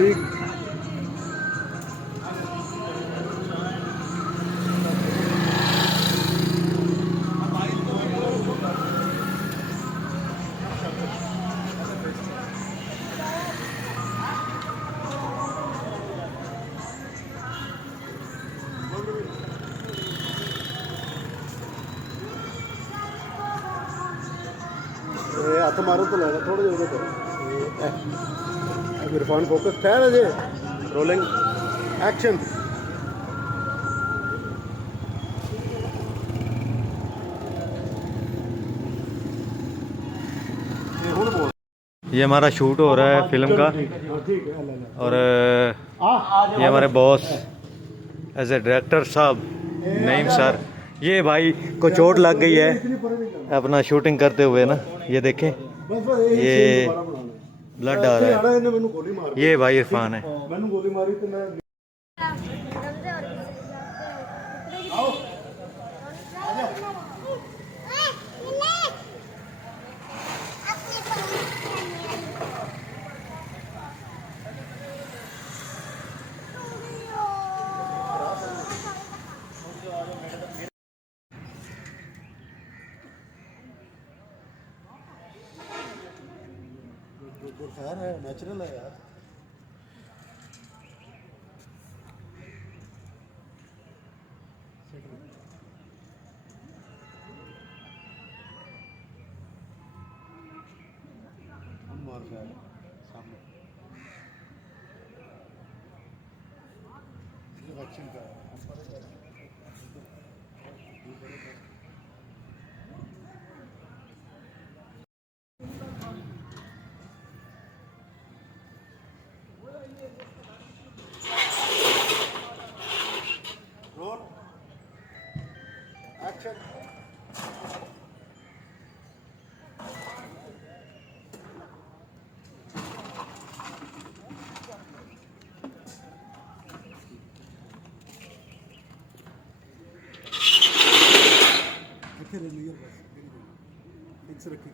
ठीक। हथ मारो तो लगा थोड़े जो इरफान फोकस ठहर अजय रोलिंग एक्शन। ये हमारा शूट हो रहा है फिल्म का और ये हमारे बॉस एज ए डायरेक्टर साहब नईम सर। ये भाई को चोट लग गई है अपना शूटिंग करते हुए ना, ये देखें ये ब्लड आ रहा है। ये भाई इरफान है। बुखार है, नेचुरल है यार। हम मार रहे हैं सामने ये वैक्सीन का है। Roll action. फिक्स रखी